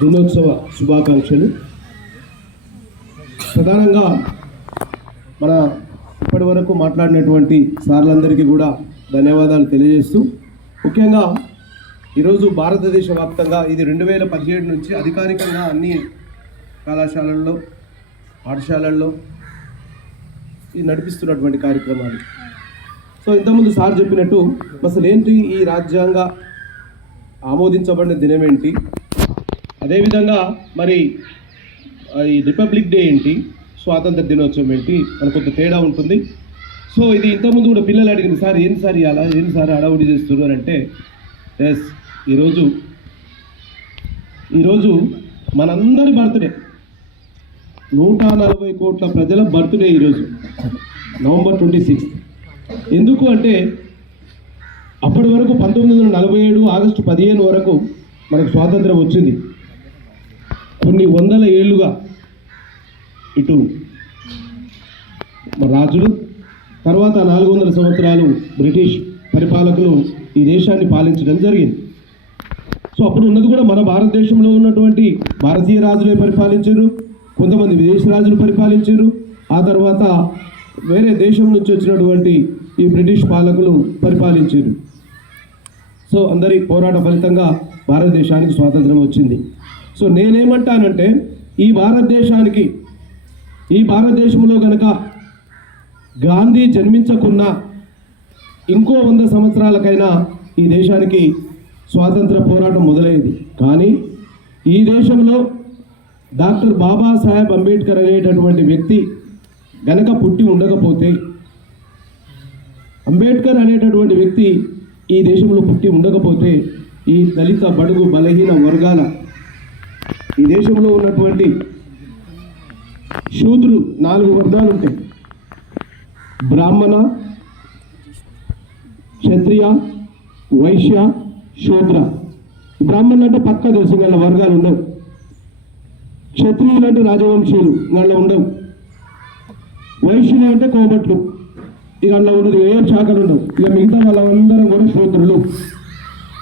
దినోత్సవ శుభాకాంక్షలు. ప్రధానంగా మన ఇప్పటి వరకు మాట్లాడినటువంటి సార్లందరికీ కూడా ధన్యవాదాలు తెలియజేస్తూ, ముఖ్యంగా ఈరోజు భారతదేశ వ్యాప్తంగా ఇది 2017 నుంచి అధికారికంగా అన్ని కళాశాలల్లో పాఠశాలల్లో ఈ నడిపిస్తున్నటువంటి కార్యక్రమాలు. సో ఇంతకుముందు సార్ చెప్పినట్టు అసలు ఏంటి ఈ రాజ్యాంగ ఆమోదించబడిన దినం ఏంటి, అదేవిధంగా మరి ఈ రిపబ్లిక్ డే ఏంటి, స్వాతంత్ర దినోత్సవం ఏంటి అని కొంత తేడా ఉంటుంది. సో ఇది ఇంతకుముందు కూడా పిల్లలు అడిగింది, సార్ ఏంటి సార్ ఇవాళ ఏంటి సార్ హడావుడి చేస్తున్నారు అంటే, ఎస్ ఈరోజు మనందరి బర్త్డే, 140 కోట్ల ప్రజల బర్త్డే ఈరోజు నవంబర్ 26. ఎందుకు అంటే అప్పటి వరకు 1947 ఆగస్టు 15 వరకు మనకు స్వాతంత్రం వచ్చింది. కొన్ని వందల ఏళ్ళుగా ఇటు రాజులు, తర్వాత 400 సంవత్సరాలు బ్రిటిష్ పరిపాలకులు ఈ దేశాన్ని పాలించడం జరిగింది. సో అప్పుడు ఉన్నది కూడా మన భారతదేశంలో ఉన్నటువంటి భారతీయ రాజులే పరిపాలించారు, కొంతమంది విదేశీ రాజులు పరిపాలించారు, ఆ తర్వాత వేరే దేశం నుంచి వచ్చినటువంటి ఈ బ్రిటిష్ పాలకులు పరిపాలించారు. సో అందరి పోరాట ఫలితంగా భారతదేశానికి స్వాతంత్రం వచ్చింది. సో నేనేమంటానంటే ఈ భారతదేశంలో కనుక గాంధీ జన్మించకున్నా ఇంకో 100 సంవత్సరాలకైనా ఈ దేశానికి స్వాతంత్ర పోరాటం మొదలైంది. కానీ ఈ దేశంలో డాక్టర్ బాబాసాహెబ్ అంబేద్కర్ అనేటటువంటి వ్యక్తి గనక పుట్టి ఉండకపోతే, అంబేద్కర్ అనేటటువంటి వ్యక్తి ఈ దేశంలో పుట్టి ఉండకపోతే ఈ దళిత బడుగు బలహీన వర్గాల ఈ దేశంలో ఉన్నటువంటి శూద్రులు 4 వర్గాలు ఉంటాయి: బ్రాహ్మణ, క్షత్రియ, వైశ్య, శూద్ర. బ్రాహ్మణులు అంటే పక్క తెలుసు, వాళ్ళ వర్గాలు ఉండవు. క్షత్రియులు అంటే రాజవంశీయులు, వాళ్ళ ఉండవు. వైశ్యులు అంటే కోమట్లు, ఇక అందులో ఉండదు, ఏ శాఖలు ఉండవు. ఇక మిగతా వాళ్ళందరం కూడా శూద్రులు,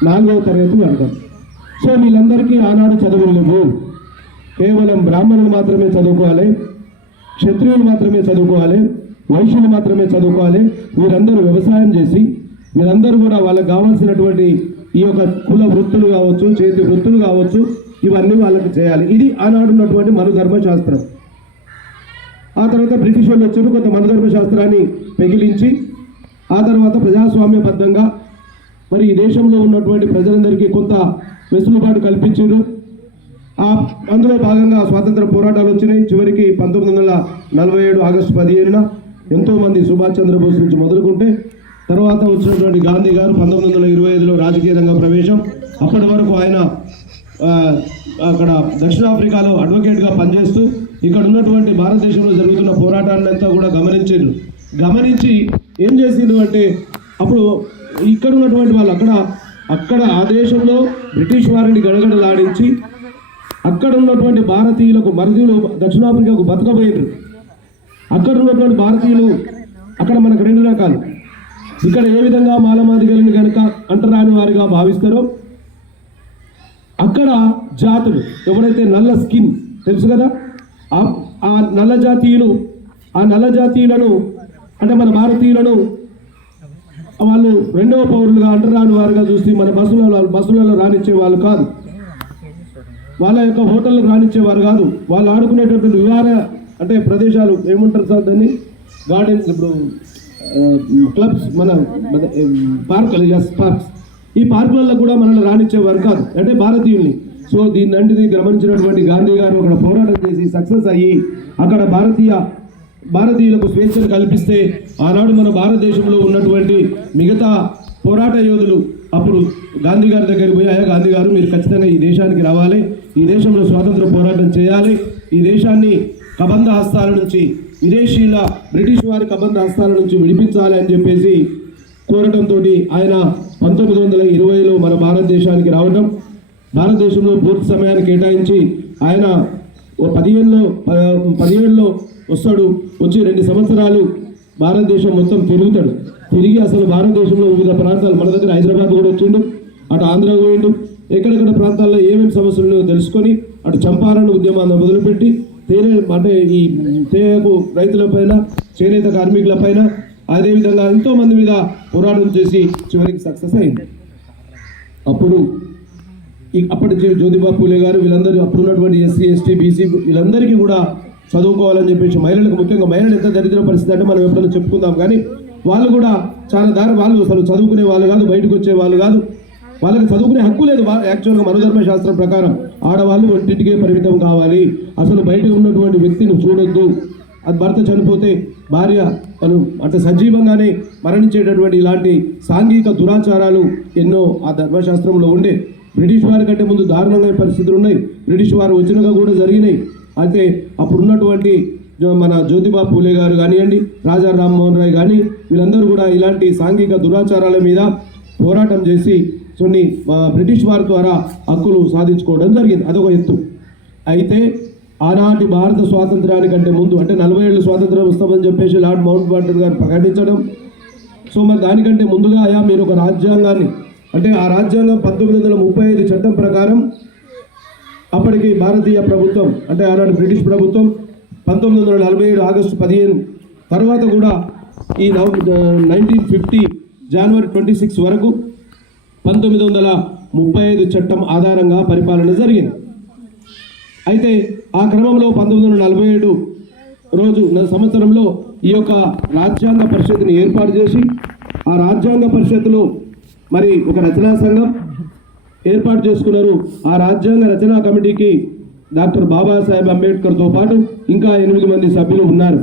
4వ తరగతి వర్గం. సో వీళ్ళందరికీ ఆనాడు చదువులు లేవు. కేవలం బ్రాహ్మణులు మాత్రమే చదువుకోవాలి, క్షత్రియులు మాత్రమే చదువుకోవాలి, వైశ్యులు మాత్రమే చదువుకోవాలి. వీరందరూ వ్యవసాయం చేసి, వీరందరూ కూడా వాళ్ళకి కావాల్సినటువంటి ఈ యొక్క కుల వృత్తులు కావచ్చు, చేతి వృత్తులు కావచ్చు, ఇవన్నీ వాళ్ళకి చేయాలి. ఇది ఆనాడు ఉన్నటువంటి మనుధర్మశాస్త్రం. ఆ తర్వాత బ్రిటిష్ వాళ్ళు వచ్చారు, కొంత మనుధర్మశాస్త్రాన్ని పెగిలించి ఆ తర్వాత ప్రజాస్వామ్యబద్ధంగా మరి ఈ దేశంలో ఉన్నటువంటి ప్రజలందరికీ కొంత వెసులుబాటు కల్పించారు. అందులో భాగంగా స్వాతంత్ర పోరాటాలు వచ్చినాయి. చివరికి 1947 ఆగస్టు 15న ఎంతోమంది సుభాష్ చంద్రబోస్ నుంచి మొదలుకుంటే తర్వాత వచ్చినటువంటి గాంధీ గారు 1925లో రాజకీయ రంగ ప్రవేశం. అప్పటి వరకు ఆయన అక్కడ దక్షిణాఫ్రికాలో అడ్వకేట్గా పనిచేస్తూ ఇక్కడ ఉన్నటువంటి భారతదేశంలో జరుగుతున్న పోరాటాన్ని అంతా కూడా గమనించి ఏం చేసిండు అంటే, అప్పుడు ఇక్కడ ఉన్నటువంటి వాళ్ళు అక్కడ ఆ దేశంలో బ్రిటిష్ వారిని గడగడలాడించి అక్కడ ఉన్నటువంటి భారతీయులకు మరుదులు దక్షిణాఫ్రికాకు బతకబోయారు. అక్కడ ఉన్నటువంటి భారతీయులు అక్కడ మనకు 2 రకాలు. ఇక్కడ ఏ విధంగా మాలమాదిగలని కనుక అంటరాని వారిగా భావిస్తారో, అక్కడ జాతులు ఎవరైతే నల్ల స్కిన్ తెలుసు కదా, ఆ నల్ల జాతీయులను అంటే మన భారతీయులను వాళ్ళు 2వ పౌరులుగా అంటరాని వారిగా చూసి మన బస్సులలో రానిచ్చే వాళ్ళు కాదు, వాళ్ళ యొక్క హోటళ్ళకు రానిచ్చేవారు కాదు. వాళ్ళు ఆడుకునేటటువంటి విహార అంటే ప్రదేశాలు ఏమంటారు సార్ దాన్ని, గార్డెన్స్, ఇప్పుడు క్లబ్స్, మన పార్క్స్, ఈ పార్కులలో కూడా మనల్ని రానిచ్చేవారు కాదు, అంటే భారతీయుల్ని. సో దీన్నంటిది గమనించినటువంటి గాంధీ గారు అక్కడ పోరాటం చేసి సక్సెస్ అయ్యి అక్కడ భారతీయులకు స్వేచ్ఛను కల్పిస్తే ఆనాడు మన భారతదేశంలో ఉన్నటువంటి మిగతా పోరాట యోధులు అప్పుడు గాంధీ గారి దగ్గరికి పోయి, అయ్యా గాంధీ గారు మీరు ఖచ్చితంగా ఈ దేశానికి రావాలి, ఈ దేశంలో స్వాతంత్ర పోరాటం చేయాలి, ఈ దేశాన్ని కబంధ హస్తాల నుంచి, విదేశీయుల బ్రిటిష్ వారి కబంధ హస్తాల నుంచి విడిపించాలి అని చెప్పేసి కోరటంతో ఆయన 1920లో మన భారతదేశానికి రావడం, భారతదేశంలో పూర్తి సమయాన్ని కేటాయించి ఆయన 17లో వస్తాడు. వచ్చి 2 సంవత్సరాలు భారతదేశం మొత్తం తిరిగి అసలు భారతదేశంలో వివిధ ప్రాంతాలు, మన దగ్గర హైదరాబాద్ కూడా వచ్చిండు, అటు ఆంధ్ర పోయిండు, ఎక్కడెక్కడ ప్రాంతాల్లో ఏమేమి సమస్యలు ఉన్నాయో తెలుసుకొని అటు చంపారణ ఉద్యమాన్ని మొదలుపెట్టి తేనె అంటే ఈ తేనెకు రైతులపైన చేనేత కార్మికులపైన అదేవిధంగా ఎంతో మంది మీద పోరాటం చేసి చివరికి సక్సెస్ అయింది. అప్పుడు అప్పటి జ్యోతిబా పూలే గారు వీళ్ళందరూ అప్పుడు ఉన్నటువంటి ఎస్సీ ఎస్టీ బీసీ వీళ్ళందరికీ కూడా చదువుకోవాలని చెప్పేసి మహిళలకు ముఖ్యంగా మహిళలు ఎంత దరిద్ర పరిస్థితి అంటే మనం ఎప్పుడైనా చెప్పుకుందాం, కానీ వాళ్ళు కూడా చాలా వాళ్ళు అసలు చదువుకునే వాళ్ళు కాదు, బయటకు వచ్చే వాళ్ళు కాదు, వాళ్ళకి చదువుకునే హక్కు లేదు. యాక్చువల్గా మనోధర్మ శాస్త్రం ప్రకారం ఆడవాళ్ళు ఒంటింటికే పరిమితం కావాలి, అసలు బయటకు ఉన్నటువంటి వ్యక్తిని చూడొద్దు, అది భర్త చనిపోతే భార్య తను అంటే సజీవంగానే మరణించేటటువంటి ఇలాంటి సాంఘిక దురాచారాలు ఎన్నో ఆ ధర్మశాస్త్రంలో ఉండే. బ్రిటిష్ వారి కంటే ముందు దారుణమైన పరిస్థితులు ఉన్నాయి, బ్రిటిష్ వారు వచ్చినాక కూడా జరిగినాయి. అయితే అప్పుడున్నటువంటి మన జ్యోతిబా పూలే గారు కానివ్వండి, రాజా రామ్మోహన్ రాయ్ కానీ వీళ్ళందరూ కూడా ఇలాంటి సాంఘిక దురాచారాల మీద పోరాటం చేసి కొన్ని బ్రిటిష్ వారి ద్వారా హక్కులు సాధించుకోవడం జరిగింది. అదొక ఎత్తు. అయితే ఆనాటి భారత స్వాతంత్ర్యానికంటే ముందు అంటే 40 ఏళ్ళు స్వాతంత్ర్యం వస్తామని చెప్పేసి లార్డ్ మౌంట్ బాటన్ గారు ప్రకటించడం. సో మరి దానికంటే ముందుగా మీరు ఒక రాజ్యాంగాన్ని అంటే ఆ రాజ్యాంగం 1935 చట్టం ప్రకారం అప్పటికి భారతీయ ప్రభుత్వం అంటే ఆనాటి బ్రిటిష్ ప్రభుత్వం 1947 ఆగస్టు 15 తర్వాత కూడా ఈ 1950 జనవరి 26 వరకు 1935 చట్టం ఆధారంగా పరిపాలన జరిగింది. అయితే ఆ క్రమంలో 1947 రోజు సంవత్సరంలో ఈ యొక్క రాజ్యాంగ పరిషత్ని ఏర్పాటు చేసి ఆ రాజ్యాంగ పరిషత్తులో మరి ఒక రచనా సంఘం ఏర్పాటు చేసుకున్నారు. ఆ రాజ్యాంగ రచనా కమిటీకి డాక్టర్ బాబాసాహెబ్ అంబేద్కర్తో పాటు ఇంకా 8 మంది సభ్యులు ఉన్నారు.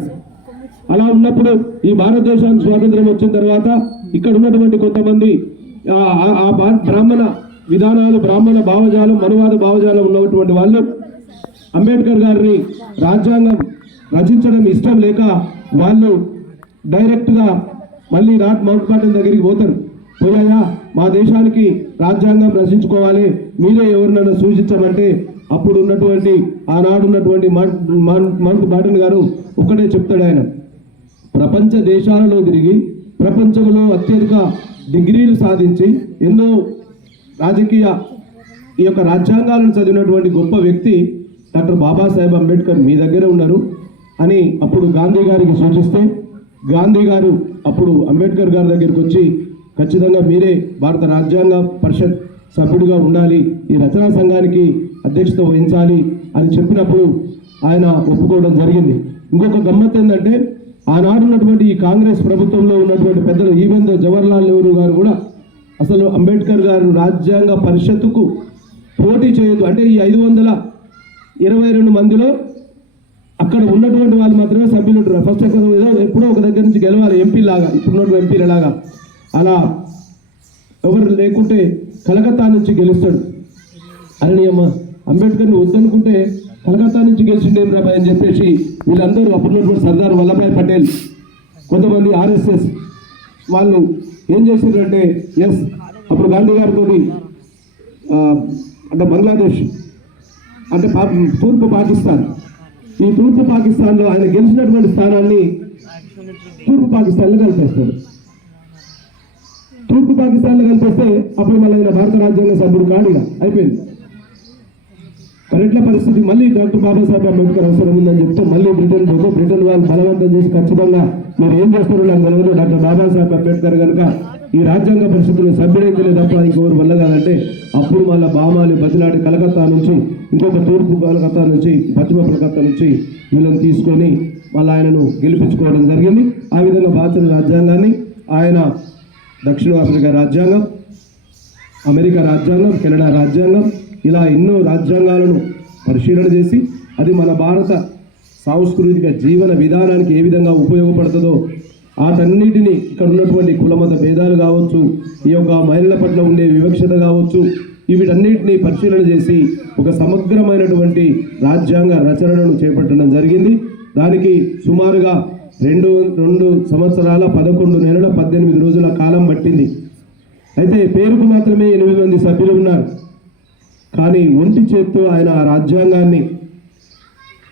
అలా ఉన్నప్పుడు ఈ భారతదేశానికి స్వాతంత్రం వచ్చిన తర్వాత ఇక్కడ ఉన్నటువంటి కొంతమంది ఆ బ్రాహ్మణ విధానాలు, బ్రాహ్మణ భావజాలం, మనువాద భావజాలం ఉన్నటువంటి వాళ్ళు అంబేద్కర్ గారిని రాజ్యాంగం రచించడం ఇష్టం లేక వాళ్ళు డైరెక్ట్గా మళ్ళీ మౌంట్ బాటన్ దగ్గరికి పోతారు. పోయాయా మా దేశానికి రాజ్యాంగం రచించుకోవాలి, మీరే ఎవరినైనా సూచించమంటే అప్పుడు ఉన్నటువంటి ఆనాడున్నటువంటి మౌంట్ బాటన్ గారు ఒక్కటే చెప్తాడు. ఆయన ప్రపంచ దేశాలలో తిరిగి ప్రపంచంలో అత్యధిక డిగ్రీలు సాధించి ఎన్నో రాజకీయ ఈ యొక్క రాజ్యాంగాలను చదివినటువంటి గొప్ప వ్యక్తి డాక్టర్ బాబాసాహెబ్ అంబేద్కర్ మీ దగ్గర ఉన్నారు అని అప్పుడు గాంధీ గారికి సూచిస్తే గాంధీ గారు అప్పుడు అంబేద్కర్ గారి దగ్గరికి వచ్చి ఖచ్చితంగా మీరే భారత రాజ్యాంగ పరిషత్ సభ్యుడిగా ఉండాలి, ఈ రచనా సంఘానికి అధ్యక్షత వహించాలి అని చెప్పినప్పుడు ఆయన ఒప్పుకోవడం జరిగింది. ఇంకొక గమ్మత్తు ఏంటంటే ఆనాడు ఉన్నటువంటి ఈ కాంగ్రెస్ ప్రభుత్వంలో ఉన్నటువంటి పెద్దలు ఈవెన్ జవహర్లాల్ నెహ్రూ గారు కూడా అసలు అంబేద్కర్ గారు రాజ్యాంగ పరిషత్తుకు పోటీ చేయొద్దు అంటే ఈ 522 మందిలో అక్కడ ఉన్నటువంటి వాళ్ళు మాత్రమే సభ్యులు ఉంటారు. ఫస్ట్ ఎప్పుడో ఒక దగ్గర నుంచి గెలవాలి ఎంపీ లాగా, ఇప్పుడున్నటువంటి ఎంపీల లాగా. అలా ఎవరు లేకుంటే కలకత్తా నుంచి గెలుస్తాడు అని అంబేద్కర్ని వద్దనుకుంటే కలకత్తా నుంచి గెలిచిండేం రాబాయ్ అని చెప్పేసి వీళ్ళందరూ అప్పుడున్నటువంటి సర్దార్ వల్లభాయ్ పటేల్, కొంతమంది ఆర్ఎస్ఎస్ వాళ్ళు ఏం చేశారంటే అప్పుడు గాంధీ గారితో అంటే బంగ్లాదేశ్ అంటే తూర్పు పాకిస్తాన్, ఈ తూర్పు పాకిస్తాన్లో ఆయన గెలిచినటువంటి స్థానాన్ని తూర్పు పాకిస్తాన్లో కలిపేస్తాడు. తూర్పు పాకిస్తాన్లో కలిపేస్తే అప్పుడు మళ్ళీ ఆయన భారత రాజ్యాంగ సభ్యుడు కాడిగా అయిపోయింది. మరి ఎట్లా పరిస్థితి మళ్ళీ డాక్టర్ బాబాసాహెబ్ అంబేద్కర్ అవసరం ఉందని చెప్తే మళ్ళీ బ్రిటన్ వాళ్ళు బలవంతం చేసి ఖచ్చితంగా మీరు ఏం చేస్తారు నాకు తెలియదు, డాక్టర్ బాబాసాహెబ్ అంబేద్కర్ కనుక ఈ రాజ్యాంగ పరిషత్తులో సభ్యుడైతేనే తప్ప ఇంకొకరు వల్ల కాదంటే అప్పుడు మళ్ళీ బామాలి బదిలాడి కలకత్తా నుంచి ఇంకొక తూర్పు కలకత్తా నుంచి పశ్చిమ కలకత్తా నుంచి వీళ్ళని తీసుకొని మళ్ళీ ఆయనను గెలిపించుకోవడం జరిగింది. ఆ విధంగా భారత రాజ్యాంగాన్ని ఆయన దక్షిణాఫ్రికా రాజ్యాంగం, అమెరికా రాజ్యాంగం, కెనడా రాజ్యాంగం ఇలా ఎన్నో రాజ్యాంగాలను పరిశీలన చేసి అది మన భారత సాంస్కృతిక జీవన విధానానికి ఏ విధంగా ఉపయోగపడుతుందో వాటన్నిటినీ ఇక్కడ ఉన్నటువంటి కులమత భేదాలు కావచ్చు, ఈ యొక్క మహిళల పట్ల ఉండే వివక్షత కావచ్చు, వీటన్నిటిని పరిశీలన చేసి ఒక సమగ్రమైనటువంటి రాజ్యాంగ రచనను చేపట్టడం జరిగింది. దానికి సుమారుగా 2 సంవత్సరాల 11 నెలల 18 రోజుల కాలం పట్టింది. అయితే పేరుకు మాత్రమే 8 మంది సభ్యులు ఉన్నారు. కానీ ఒంటి చేత్తో ఆయన ఆ రాజ్యాంగాన్ని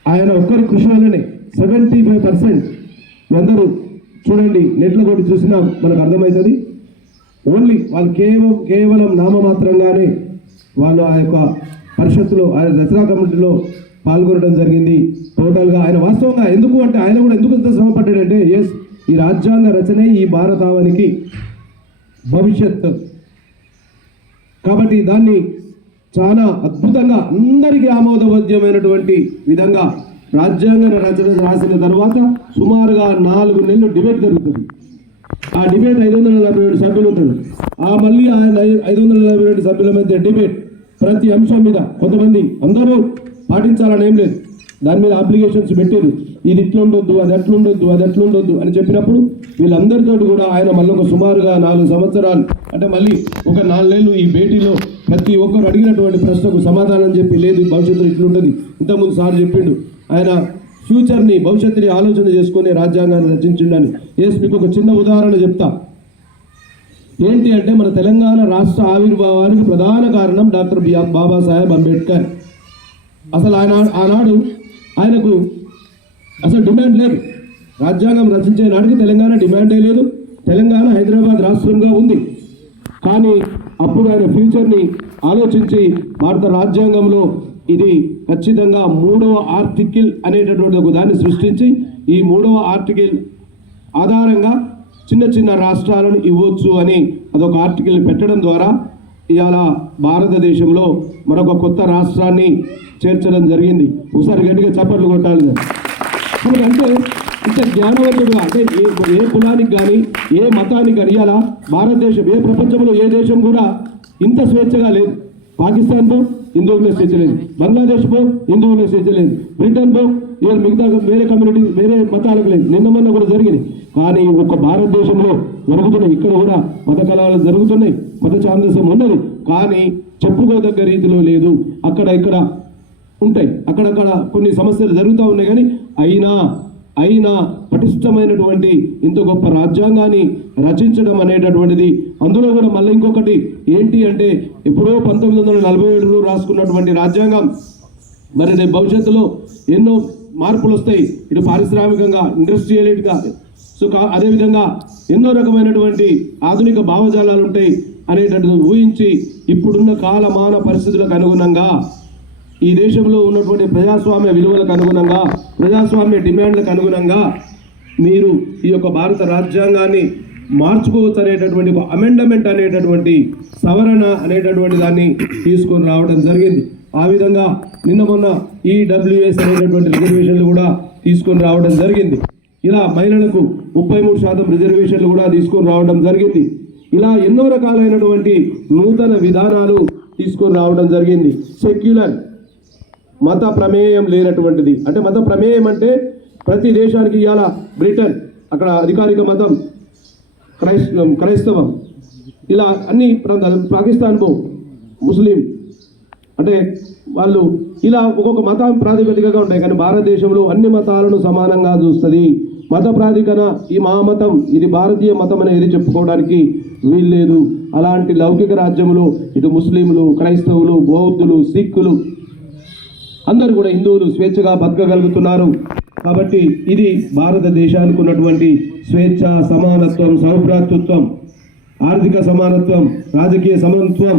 ఆయన ఒక్కరి కృషి వల్లనే 75% అందరూ చూడండి నెట్లో కొట్టి చూసినా మనకు అర్థమవుతుంది. ఓన్లీ వాళ్ళు కేవలం నామమాత్రంగానే వాళ్ళు ఆ యొక్క పరిషత్తులో ఆయన దసరా కమిటీలో పాల్గొనడం జరిగింది. టోటల్గా ఆయన వాస్తవంగా ఎందుకు అంటే ఆయన కూడా ఎందుకు ఇంత శ్రమపడ్డాడంటే ఈ రాజ్యాంగ రచనే ఈ భారతావనికి భవిష్యత్ కాబట్టి దాన్ని చాలా అద్భుతంగా అందరికీ ఆమోదయోగ్యమైనటువంటి విధంగా రాజ్యాంగ రచన రాసిన తర్వాత సుమారుగా 4 నెలలు డిబేట్ జరుగుతుంది. ఆ డిబేట్ 547 సభ్యులు ఉంటుంది. మళ్ళీ ఆయన 547 సభ్యుల మధ్య డిబేట్ ప్రతి అంశం మీద కొంతమంది అందరూ పాటించాలని ఏం లేదు, దాని మీద అప్లికేషన్స్ పెట్టారు. ఇది ఇట్లా ఉండొద్దు, అది అట్లా ఉండొద్దు, అది అట్లా ఉండొద్దు అని చెప్పినప్పుడు వీళ్ళందరితో కూడా ఆయన మళ్ళీ ఒక సుమారుగా 4 సంవత్సరాలు అంటే మళ్ళీ ఒక 4 నెలలు ఈ భేటీలో ప్రతి ఒక్కరు అడిగినటువంటి ప్రశ్నకు సమాధానం చెప్పి లేదు భవిష్యత్తులో ఇట్లుంటుంది. ఇంతకుముందు సార్ చెప్పిండు ఆయన ఫ్యూచర్ని భవిష్యత్తుని ఆలోచన చేసుకుని రాజ్యాంగాన్ని రచించిండని. మీకు ఒక చిన్న ఉదాహరణ చెప్తా. ఏంటి అంటే మన తెలంగాణ రాష్ట్ర ఆవిర్భావానికి ప్రధాన కారణం డాక్టర్ బాబాసాహెబ్ అంబేద్కర్. అసలు ఆనాడు ఆయనకు అసలు డిమాండ్ లేదు, రాజ్యాంగం రచించే నాటికి తెలంగాణ డిమాండే లేదు. తెలంగాణ హైదరాబాద్ రాష్ట్రంగా ఉంది. కానీ అప్పుడు ఆయన ఫ్యూచర్ని ఆలోచించి భారత రాజ్యాంగంలో ఇది ఖచ్చితంగా 3వ ఆర్టికల్ అనేటటువంటి ఒక దాన్ని సృష్టించి ఈ 3వ ఆర్టికల్ ఆధారంగా చిన్న చిన్న రాష్ట్రాలను ఇవ్వచ్చు అని అదొక ఆర్టికల్ పెట్టడం ద్వారా ఇవాళ భారతదేశంలో మరొక కొత్త రాష్ట్రాన్ని చేర్చడం జరిగింది. ఒకసారి గట్టిగా చప్పట్లు కొట్టాలి. అంటే ఇంత జ్ఞానవంతుడుగా అంటే ఏ కులానికి కానీ ఏ మతానికి కానీ ఇవాళ భారతదేశం ఏ ప్రపంచంలో ఏ దేశం కూడా ఇంత స్వేచ్ఛగా లేదు. పాకిస్తాన్ పో హిందువులే స్వేచ్ఛ లేదు, బంగ్లాదేశ్ పో హిందువులే స్వేచ్ఛ లేదు, బ్రిటన్ పో ఇవాళ మిగతా వేరే కమ్యూనిటీ వేరే మతాలకు లేదు. నిన్న కూడా జరిగింది. కానీ ఒక భారతదేశంలో జరుగుతున్నాయి, ఇక్కడ కూడా మత కళాలు జరుగుతున్నాయి, మత ఛాందసం ఉన్నది. కానీ చెప్పుకోదగ్గ రీతిలో లేదు. అక్కడ ఇక్కడ ఉంటాయి, అక్కడక్కడ కొన్ని సమస్యలు జరుగుతూ ఉన్నాయి. కానీ అయినా పటిష్టమైనటువంటి ఇంత గొప్ప రాజ్యాంగాన్ని రచించడం అనేటటువంటిది అందులో కూడా మళ్ళీ ఇంకొకటి ఏంటి అంటే ఎప్పుడో 1947లో రాసుకున్నటువంటి రాజ్యాంగం మరి రేపు భవిష్యత్తులో ఎన్నో మార్పులు వస్తాయి, ఇటు పారిశ్రామికంగా ఇండస్ట్రియల్గా సో అదేవిధంగా ఎన్నో రకమైనటువంటి ఆధునిక భావజాలాలు ఉంటాయి అనేటటువంటి ఊహించి ఇప్పుడున్న కాలమాన పరిస్థితులకు అనుగుణంగా ఈ దేశంలో ఉన్నటువంటి ప్రజాస్వామ్య విలువలకు అనుగుణంగా ప్రజాస్వామ్య డిమాండ్లకు అనుగుణంగా మీరు ఈ యొక్క భారత రాజ్యాంగాన్ని మార్చుకోవచ్చు అనేటటువంటి ఒక అమెండమెంట్ అనేటటువంటి సవరణ అనేటటువంటి దాన్ని తీసుకొని రావడం జరిగింది. ఆ విధంగా నిన్న మొన్న ఈడబ్ల్యూఎస్ అనేటటువంటి రిజర్వేషన్లు కూడా తీసుకొని రావడం జరిగింది. ఇలా మహిళలకు 33% రిజర్వేషన్లు కూడా తీసుకొని రావడం జరిగింది. ఇలా ఎన్నో రకాలైనటువంటి నూతన విధానాలు తీసుకొని రావడం జరిగింది. సెక్యులర్ మత ప్రమేయం లేనటువంటిది అంటే మత ప్రమేయం అంటే ప్రతి దేశానికి ఇవాళ బ్రిటన్ అక్కడ అధికారిక మతం క్రైస్తవం, ఇలా అన్ని ప్రాంతాలు పాకిస్తాన్కు ముస్లిం అంటే వాళ్ళు ఇలా ఒక్కొక్క మతం ప్రాతిపదికగా ఉంటాయి. కానీ భారతదేశంలో అన్ని మతాలను సమానంగా చూస్తుంది. మత ప్రాతికన ఈ మతం ఇది భారతీయ మతం అనేది చెప్పుకోవడానికి వీల్లేదు. అలాంటి లౌకిక రాజ్యంలో ఇటు ముస్లింలు, క్రైస్తవులు, బౌద్ధులు, సిక్కులు అందరూ కూడా హిందువులు స్వేచ్ఛగా బతకగలుగుతున్నారు. కాబట్టి ఇది భారతదేశానికి ఉన్నటువంటి స్వేచ్ఛ, సమానత్వం, సౌభ్రాతృత్వం, ఆర్థిక సమానత్వం, రాజకీయ సమానత్వం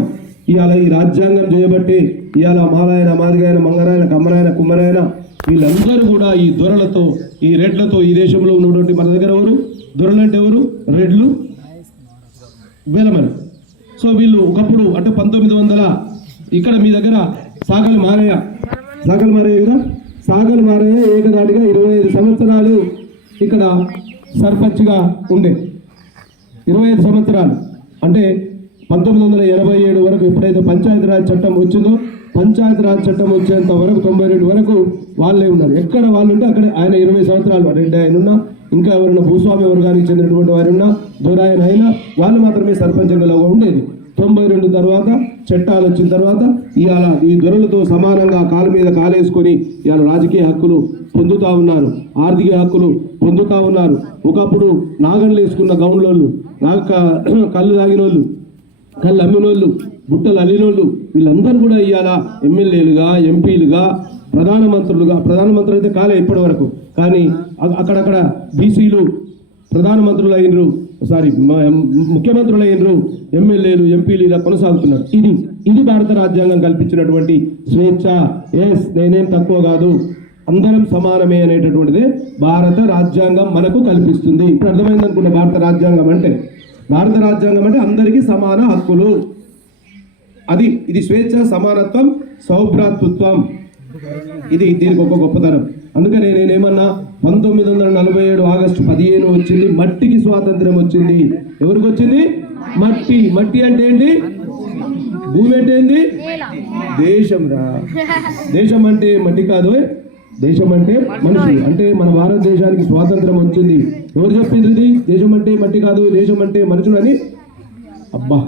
ఇవాళ ఈ రాజ్యాంగం చేయబట్టి ఇవాళ మాలాయన, మాదిగాయన, మంగరాయన, కమ్మరాయన, కుమ్మరాయన వీళ్ళందరూ కూడా ఈ దొరలతో ఈ రెడ్లతో ఈ దేశంలో ఉన్నటువంటి మన దగ్గర ఎవరు దొరలు అంటే ఎవరు రెడ్లు వేలమని. సో వీళ్ళు ఒకప్పుడు అంటే 1900 ఇక్కడ మీ దగ్గర సాగల్ మారయ్య కదా సాగల్ మారయ్య ఏకదాటిగా 25 సంవత్సరాలు ఇక్కడ సర్పంచ్గా ఉండే. 25 సంవత్సరాలు అంటే 1987 వరకు ఎప్పుడైతే పంచాయతీరాజ్ చట్టం వచ్చిందో పంచాయతీరాజ్ చట్టం వచ్చేంత వరకు 92 వరకు వాళ్ళే ఉన్నారు. ఎక్కడ వాళ్ళు ఉంటే అక్కడ ఆయన 20 సంవత్సరాలు రెడ్డి ఆయన ఉన్నా, ఇంకా ఎవరైనా భూస్వామ్య వర్గానికి చెందినటువంటి వారు ఉన్నా, దొరాయన అయినా వాళ్ళు మాత్రమే సర్పంచంగా ఉండేది. 92 తర్వాత చట్టాలు వచ్చిన తర్వాత ఇవాళ ఈ దొరలతో సమానంగా కాలు మీద కాలేసుకొని ఇవాళ రాజకీయ హక్కులు పొందుతూ ఉన్నారు, ఆర్థిక హక్కులు పొందుతూ ఉన్నారు. ఒకప్పుడు నాగన్లు వేసుకున్న గౌన్లోళ్ళు, కళ్ళు తాగినోళ్ళు, కళ్ళు అమ్మినోళ్ళు, బుట్టలు అల్లినోళ్ళు వీళ్ళందరూ కూడా ఇవాళ ఎమ్మెల్యేలుగా, ఎంపీలుగా, ప్రధానమంత్రులు అయితే కాలే ఇప్పటి వరకు. కానీ అక్కడక్కడ బీసీలు ప్రధానమంత్రులు అయినరు, ముఖ్యమంత్రులు అయినరు, ఎమ్మెల్యేలు, ఎంపీలు ఇలా కొనసాగుతున్నారు. ఇది భారత రాజ్యాంగం కల్పించినటువంటి స్వేచ్ఛ. ఎస్, నేనేం తక్కువ కాదు, అందరం సమానమే అనేటటువంటిది భారత రాజ్యాంగం మనకు కల్పిస్తుంది. ఇప్పుడు అర్థమైంది అనుకున్న భారత రాజ్యాంగం అంటే అందరికీ సమాన హక్కులు. ఇది స్వేచ్ఛ, సమానత్వం, సౌభ్రాతృత్వం. దీనికి ఒక గొప్పతనం. అందుకనే నేనేమన్నా 1947 ఆగస్టు 15 వచ్చింది, మట్టికి స్వాతంత్ర్యం వచ్చింది. ఎవరికి వచ్చింది? మట్టి అంటే ఏంటి? భూమి అంటే ఏంటి? దేశం రా. దేశం అంటే మట్టి కాదు, దేశం అంటే మనుషులు. అంటే మన భారతదేశానికి స్వాతంత్రం వచ్చింది. ఎవరు చెప్పింది? దేశం అంటే మట్టి కాదు, దేశం అంటే మనుషులు అని. అబ్బా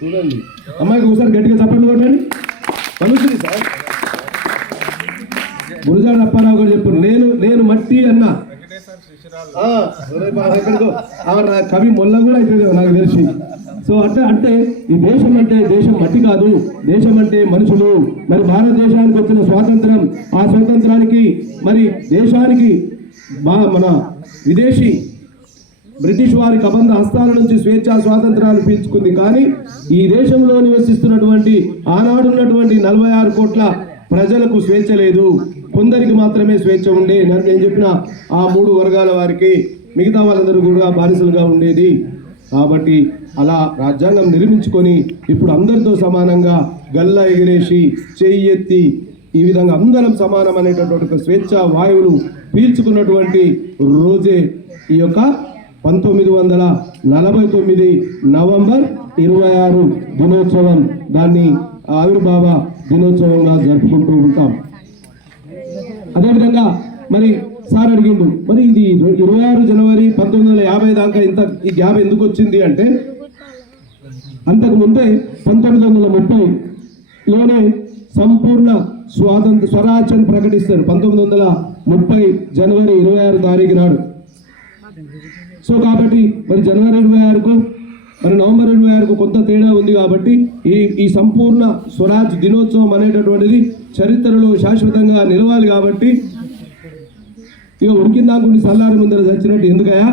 చూడండి, అమ్మాయికి ఒకసారి గట్టిగా చప్పట్లు కొట్టండి. మనుషులు సార్. గురుజాడ అప్పారావు గారు చెప్పారు, నేను మట్టి అన్నా. కవి మొల్ల కూడా అయిపోయింది నాకు తెలిసి. సో అంటే ఈ దేశం మట్టి కాదు, దేశం అంటే మనుషులు. మరి భారతదేశానికి వచ్చిన స్వాతంత్రం, ఆ స్వాతంత్రానికి మరి దేశానికి మన విదేశీ బ్రిటిష్ వారి కబంధ హస్తాల నుంచి స్వేచ్ఛా స్వాతంత్రాలు పీల్చుకుంది. కానీ ఈ దేశంలో నివసిస్తున్నటువంటి ఆనాడున్నటువంటి 46 కోట్ల ప్రజలకు స్వేచ్ఛ లేదు. కొందరికి మాత్రమే స్వేచ్ఛ ఉండే. నేను చెప్పిన ఆ 3 వర్గాల వారికి, మిగతా వాళ్ళందరూ కూడా బానిసలుగా ఉండేది. కాబట్టి అలా రాజ్యాంగం నిర్మించుకొని ఇప్పుడు అందరితో సమానంగా గల్లా ఎగిరేసి చెయ్యి ఎత్తి ఈ విధంగా అందరం సమానం అనేటటువంటి స్వేచ్ఛ వాయువులు పీల్చుకున్నటువంటి రోజే ఈ యొక్క 1949 నవంబర్ 26 దినోత్సవం. దాన్ని ఆవిర్భావ దినోత్సవంగా జరుపుకుంటూ ఉంటాం. అదేవిధంగా మరి సార్ అడిగిండు, మరి ఇది 26 జనవరి 1950 దాకా ఈ గ్యాప్ ఎందుకు వచ్చింది అంటే, అంతకుముందే 1930లోనే సంపూర్ణ స్వరాజ్యం ప్రకటిస్తారు. 1930 జనవరి 26 తారీఖు నాడు. సో కాబట్టి మరి జనవరి 26కు మరి నవంబర్ 26కు కొంత తేడా ఉంది. కాబట్టి ఈ సంపూర్ణ స్వరాజ్ దినోత్సవం అనేటటువంటిది చరిత్రలో శాశ్వతంగా నిలవాలి. కాబట్టి ఇక ఉడికిందాకుండి సల్లారి ముందర చచ్చినట్టు ఎందుకయా,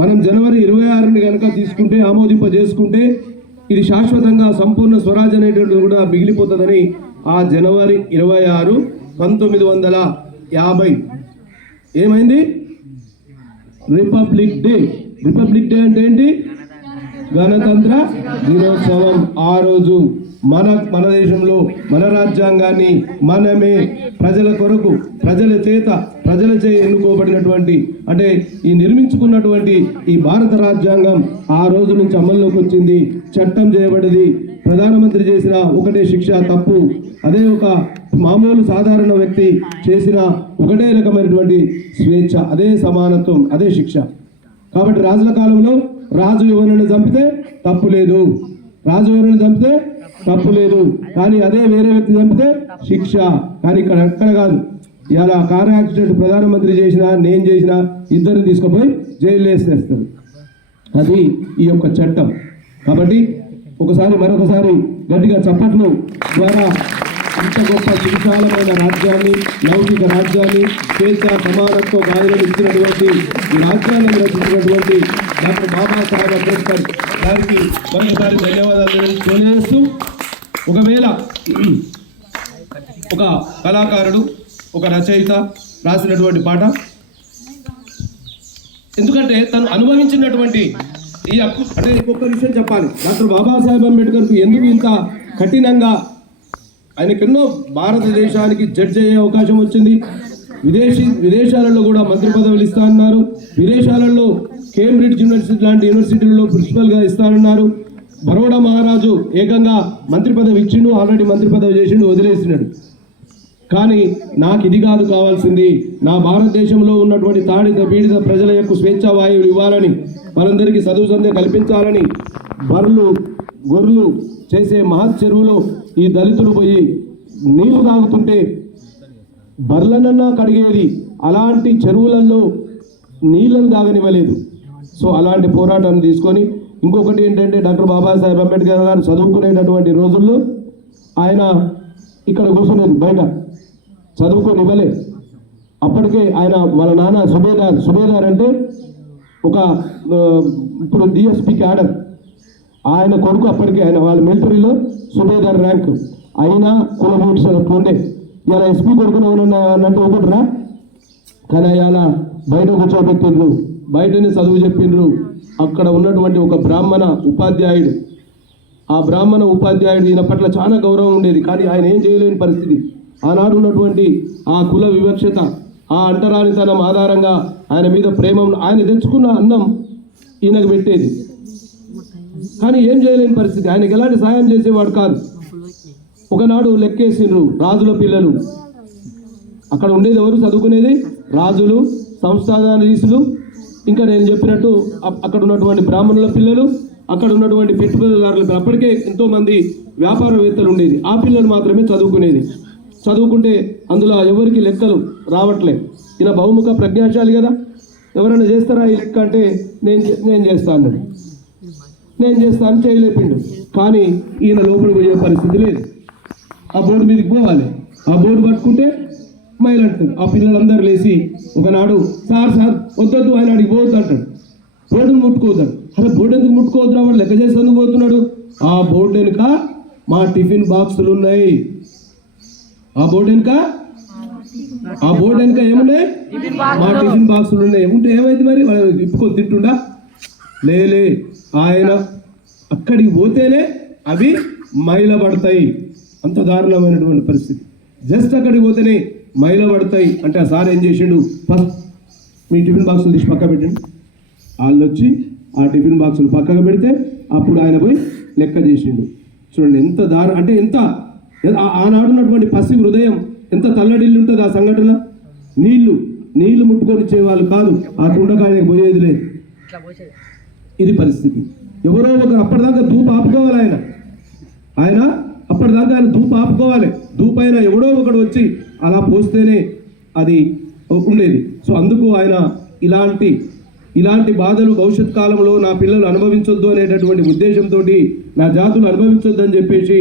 మనం జనవరి 26ని కనుక తీసుకుంటే, ఆమోదింపజేసుకుంటే ఇది శాశ్వతంగా సంపూర్ణ స్వరాజ్ అనేటువంటిది కూడా మిగిలిపోతుందని ఆ జనవరి 26 1950 ఏమైంది? రిపబ్లిక్ డే అంటే ఏంటి? గణతంత్ర దినోత్సవం. ఆ రోజు మన దేశంలో మన రాజ్యాంగాన్ని మనమే ప్రజల కొరకు, ప్రజలచే ఎన్నుకోబడినటువంటి, అంటే ఈ నిర్మించుకున్నటువంటి ఈ భారత రాజ్యాంగం ఆ రోజు నుంచి అమల్లోకి వచ్చింది, చట్టం చేయబడింది. ప్రధానమంత్రి చేసిన ఒకటే శిక్ష తప్పు, అదే ఒక మామూలు సాధారణ వ్యక్తి చేసిన ఒకటే రకమైనటువంటి స్వేచ్ఛ, అదే సమానత్వం, అదే శిక్ష. కాబట్టి రాజుల కాలంలో రాజు ఎవరిని చంపితే తప్పు లేదు, కానీ అదే వేరే వ్యక్తి చంపితే శిక్ష. కానీ ఇక్కడ కాదు. ఇలా కార్ యాక్సిడెంట్ ప్రధానమంత్రి చేసినా, నేను చేసినా ఇద్దరిని తీసుకుపోయి జైలు వేసేస్తారు. అది ఈ యొక్క చట్టం. కాబట్టి మరొకసారి గట్టిగా చప్పట్లు ద్వారా ఇంత గొప్ప విశాలమైన రాజ్యాన్ని, లౌకిక రాజ్యాన్ని, స్వేచ్ఛ సమానత్వ గాయలను ఇచ్చినటువంటి ఈ రాజ్యాన్ని రచించినటువంటి డాక్టర్ బాబాసాహెబ్ అంబేద్కర్ గారికి మరొకసారి ధన్యవాదాలు తెలియజేస్తూ, ఒకవేళ ఒక కళాకారుడు, ఒక రచయిత రాసినటువంటి పాట, ఎందుకంటే తను అనుభవించినటువంటి ఈ హక్కు, అంటే ఇంకొక విషయం చెప్పాలి. డాక్టర్ బాబాసాహెబ్ అంబేద్కర్కు ఎందుకు ఇంత కఠినంగా, ఆయనకెన్నో భారతదేశానికి జడ్జి అయ్యే అవకాశం వచ్చింది. విదేశాలలో కూడా మంత్రి పదవులు ఇస్తా అన్నారు. విదేశాలలో కేంబ్రిడ్జ్ యూనివర్సిటీ లాంటి యూనివర్సిటీలలో ప్రిన్సిపల్గా ఇస్తానన్నారు. బరోడా మహారాజు ఏకంగా మంత్రి పదవి ఇచ్చిండు, ఆల్రెడీ మంత్రి పదవి చేసిండు, వదిలేసినాడు. కానీ నాకు ఇది కాదు కావాల్సింది, నా భారతదేశంలో ఉన్నటువంటి తాడిత పీడిత ప్రజల యొక్క స్వేచ్ఛా వాయువులు ఇవ్వాలని, మనందరికీ చదువు సంధ్య కల్పించాలని, బర్రెలు గొర్రెలు చేసే మహత్ చెరువులో ఈ దళితులు పోయి నీళ్లు తాగుతుంటే బర్రెలనన్నా కడిగేది, అలాంటి చెరువులలో నీళ్ళను తాగనివ్వలేదు. సో అలాంటి పోరాటాన్ని తీసుకొని, ఇంకొకటి ఏంటంటే డాక్టర్ బాబాసాహెబ్ అంబేద్కర్ గారు చదువుకునేటటువంటి రోజుల్లో ఆయన ఇక్కడ కూర్చునేది, బయట చదువుకొని ఇవ్వలే. అప్పటికే ఆయన వాళ్ళ నాన్న సుబేదార్ అంటే ఒక ఇప్పుడు డిఎస్పి క్యాడర్, ఆయన కొడుకు అప్పటికి ఆయన వాళ్ళ మిలిటరీలో సుబేదార్ ర్యాంక్ అయినా కుల ఓట్స్ ఉండే. ఇలా ఎస్పీ కొడుకుని అన్నట్టు ఒకటిరా, కానీ ఇలా బయట కూర్చోబెట్టిండ్రు, బయటనే చదువు చెప్పిండ్రు. అక్కడ ఉన్నటువంటి ఒక బ్రాహ్మణ ఉపాధ్యాయుడు, ఆ బ్రాహ్మణ ఉపాధ్యాయుడు ఈయన పట్ల చాలా గౌరవం ఉండేది, కానీ ఆయన ఏం చేయలేని పరిస్థితి. ఆనాడు ఉన్నటువంటి ఆ కుల వివక్షత, ఆ అంటరానితనం ఆధారంగా ఆయన మీద ప్రేమ, ఆయన తెచ్చుకున్న అన్నం ఈయనకు పెట్టేది, కానీ ఏం చేయలేని పరిస్థితి. ఆయనకి ఎలాంటి సాయం చేసేవాడు కాదు. ఒకనాడు లెక్కేసిండ్రు రాజుల పిల్లలు, అక్కడ ఉండేది ఎవరు చదువుకునేది? రాజులు, సంస్థానాధీశులు, ఇంకా నేను చెప్పినట్టు అక్కడ ఉన్నటువంటి బ్రాహ్మణుల పిల్లలు, అక్కడ ఉన్నటువంటి పెట్టుబడిదారుల పిల్లలు. అప్పటికే ఎంతోమంది వ్యాపారవేత్తలు ఉండేది, ఆ పిల్లలు మాత్రమే చదువుకునేది. చదువుకుంటే అందులో ఎవరికి లెక్కలు రావట్లే. ఈయన బహుముఖ ప్రజ్ఞాశాలి కదా, ఎవరైనా చేస్తారా ఈ లెక్క అంటే నేను చేస్తా అన్నాడు. నేను చేస్తాను చేయలేపిండు, కానీ ఈయన లోపలికి పోయే పరిస్థితి లేదు. ఆ బోర్డు మీదకి పోవాలి, ఆ బోర్డు పట్టుకుంటే మైలు అంటుంది. ఆ పిల్లలందరూ లేచి ఒకనాడు సార్ వద్దొద్దు, ఆయన అడిగి పోవద్దు అంటాడు. బోర్డును ముట్టుకోవద్దాడు. అరే బోర్డు ఎందుకు ముట్టుకోవద్దు, వాడు లెక్క చేసేందుకు పోతున్నాడు. ఆ బోర్డు వెనుక మా టిఫిన్ బాక్సులు ఉన్నాయి. ఆ బోర్డు వెనుక ఏమున్నాయి? మా టిఫిన్ బాక్సులు ఉన్నాయి. ఉంటే ఏమైంది మరి? ఇప్పుకొని తింటుండా? లేలే, ఆయన అక్కడికి పోతేనే అవి మైలబడతాయి. అంత దారుణమైనటువంటి పరిస్థితి. జస్ట్ అక్కడికి పోతేనే మైలబడతాయి అంటే ఆ సార్ ఏం చేసిండు, ఫస్ట్ మీ టిఫిన్ బాక్సులు తీసి పక్క పెట్టండి. వాళ్ళు వచ్చి ఆ టిఫిన్ బాక్సులు పక్కగా పెడితే అప్పుడు ఆయన పోయి లెక్క చేసిండు. చూడండి ఎంత అంటే ఎంత ఆనాడున్నటువంటి పసి హృదయం ఎంత తల్లడిల్లు ఉంటుంది ఆ సంఘటన. నీళ్లు ముట్టుకొని ఇచ్చేవాళ్ళు కాదు, ఆ కుండకాయకు పోయేది లేదు. ఇది పరిస్థితి. ఎవరో ఒకరు అప్పటిదాకా ధూప ఆపుకోవాలి. ఆయన అప్పటిదాకా ఆయన ధూప ఆపుకోవాలి. ధూపైన ఎవడో ఒకడు వచ్చి అలా పోస్తేనే అది ఉండేది. సో అందుకు ఆయన ఇలాంటి బాధలు భవిష్యత్ కాలంలో నా పిల్లలు అనుభవించొద్దు అనేటటువంటి ఉద్దేశంతో, నా జాతులు అనుభవించొద్దు అని చెప్పేసి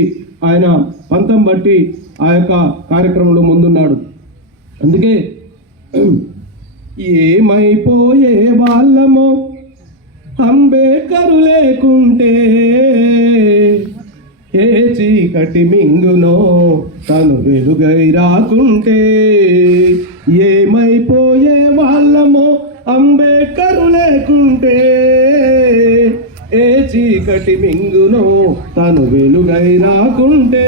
ఆయన పంతం బట్టి ఆ యొక్క కార్యక్రమంలో ముందున్నాడు. అందుకే ఏమైపోయే వాళ్ళమో అంబేద్కరు లేకుంటే, ఏ చీకటి మింగునో తను వెలుగై రాకుంటే. ఏమైపోయే వాళ్ళమో అంబేద్కరు లేకుంటే, ఏ చీకటి మింగునో తను వెలుగై రాకుంటే.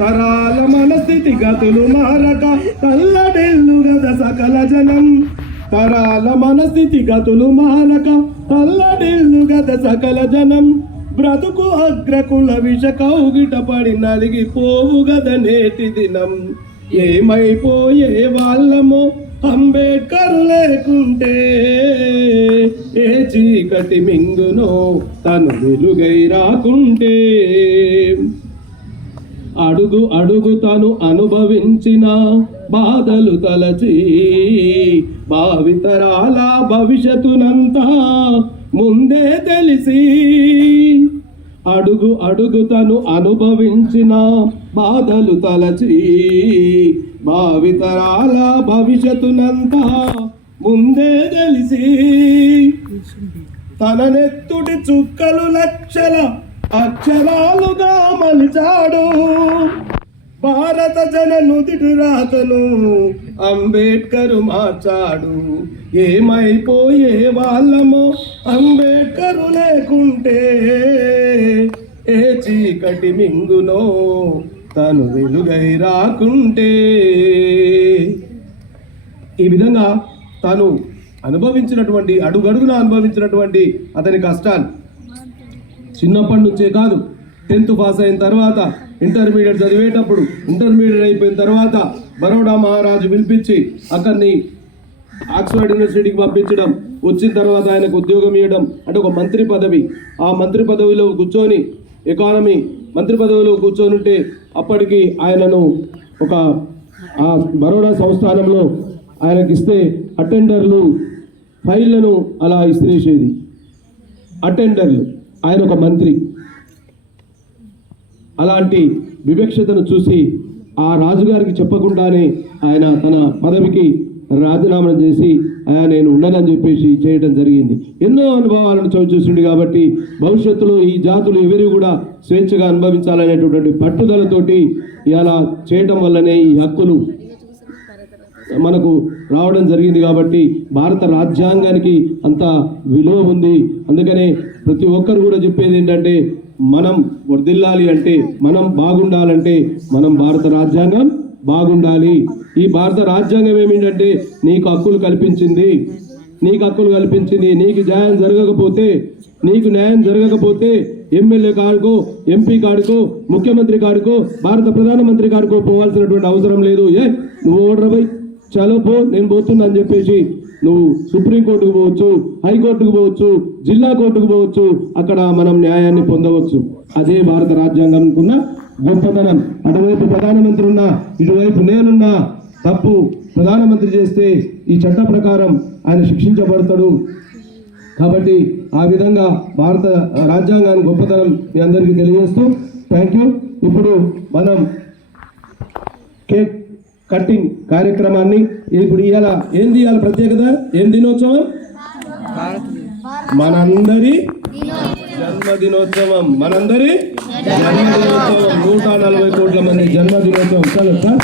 తరాల మన స్థితి గతులు మారక తల్లడిల్లు గద సకల జనం. తరాల మన స్థితి గతులు మారక తల్లడిల్లు గద సకల జనం. బ్రతుకు అగ్రకుల విష కౌగిట పడి నలిగిపోవు గద నేటి దినం. ఏమైపోయే వాళ్ళమో అంబేద్కరు లేకుంటే, ఏ చీకటి మింగునో తను వెలుగై రాకుంటే. అడుగు తను అనుభవించిన బాధలు తలచి, భావితరాల భవిష్యత్తునంతా ముందే తెలిసి. అడుగు తను అనుభవించిన బాధలు తలచి, భావితరాల భవిష్యత్తునంతా ముందే తెలిసి. తన నెత్తుడి చుక్కలు లక్షల అక్షరాలుగా మలిచాడు. భారత జన నుదిటి రాతను అంబేద్కరు మార్చాడు. ఏమైపోయే వాళ్ళమో అంబేద్కరు లేకుంటే, ఏ చీకటి మింగునో తను వెలుగై రాకుంటే. ఈ విధంగా తను అనుభవించినటువంటి అడుగడుగున అనుభవించినటువంటి అతని కష్టాలు చిన్నప్పటి నుంచే కాదు, 10th పాస్ అయిన తర్వాత, ఇంటర్మీడియట్ చదివేటప్పుడు, ఇంటర్మీడియట్ అయిపోయిన తర్వాత బరోడా మహారాజు పిలిపించి అక్కడిని ఆక్స్ఫర్డ్ యూనివర్సిటీకి పంపించడం, వచ్చిన తర్వాత ఆయనకు ఉద్యోగం ఇవ్వడం, అంటే ఒక మంత్రి పదవి. ఆ మంత్రి పదవిలో కూర్చొని ఎకానమీ మంత్రి పదవిలో కూర్చొని ఉంటే అప్పటికి ఆయనను ఒక ఆ బరోడా సంస్థానంలో ఆయనకి ఇస్తే అటెండర్లు ఫైళ్లను అలా ఇస్త్రీసేది. అటెండర్లు, ఆయన ఒక మంత్రి. అలాంటి వివక్షతను చూసి ఆ రాజుగారికి చెప్పకుండానే ఆయన తన పదవికి రాజీనామా చేసి నేను ఉండనని చెప్పేసి చేయడం జరిగింది. ఎన్నో అనుభవాలను చవిచూసిండు కాబట్టి భవిష్యత్తులో ఈ జాతులు ఎవరు కూడా స్వేచ్ఛగా అనుభవించాలనేటువంటి పట్టుదలతోటి ఇలా చేయటం వల్లనే ఈ హక్కులు మనకు రావడం జరిగింది. కాబట్టి భారత రాజ్యాంగానికి అంత విలువ ఉంది. అందుకనే ప్రతి ఒక్కరు కూడా చెప్పేది ఏంటంటే మనం వర్ధిల్లాలి అంటే, మనం బాగుండాలంటే మనం భారత రాజ్యాంగం బాగుండాలి. ఈ భారత రాజ్యాంగం ఏమిటంటే నీకు హక్కులు కల్పించింది, నీకు న్యాయం జరగకపోతే ఎమ్మెల్యే కాడుకో, ఎంపీ కాడుకో, ముఖ్యమంత్రి కాడుకో, భారత ప్రధానమంత్రి కాడుకో పోవాల్సినటువంటి అవసరం లేదు. నువ్వు ఓడరబై చలో పో, నేను పోతున్నా అని చెప్పేసి నువ్వు సుప్రీంకోర్టుకు పోవచ్చు, హైకోర్టుకు పోవచ్చు, జిల్లా కోర్టుకు పోవచ్చు. అక్కడ మనం న్యాయాన్ని పొందవచ్చు. అదే భారత రాజ్యాంగం ఉన్న గొప్పతనం. అటువైపు ప్రధానమంత్రి ఉన్నా, ఇటువైపు నేనున్నా, తప్పు ప్రధానమంత్రి చేస్తే ఈ చట్ట ప్రకారం ఆయన శిక్షించబడతాడు. కాబట్టి ఆ విధంగా భారత రాజ్యాంగాన్ని గొప్పతనం మీ అందరికీ తెలియజేస్తూ థ్యాంక్ యూ. ఇప్పుడు మనం కేక్ కటింగ్ కార్యక్రమాన్ని ఇప్పుడు ఇవాళ ఏంది, ఇవాళ ప్రత్యేకత ఏం దినోత్సవం? మనందరి జన్మదినోత్సవం. 140 కోట్ల మంది జన్మదినోత్సవం. చలో సార్.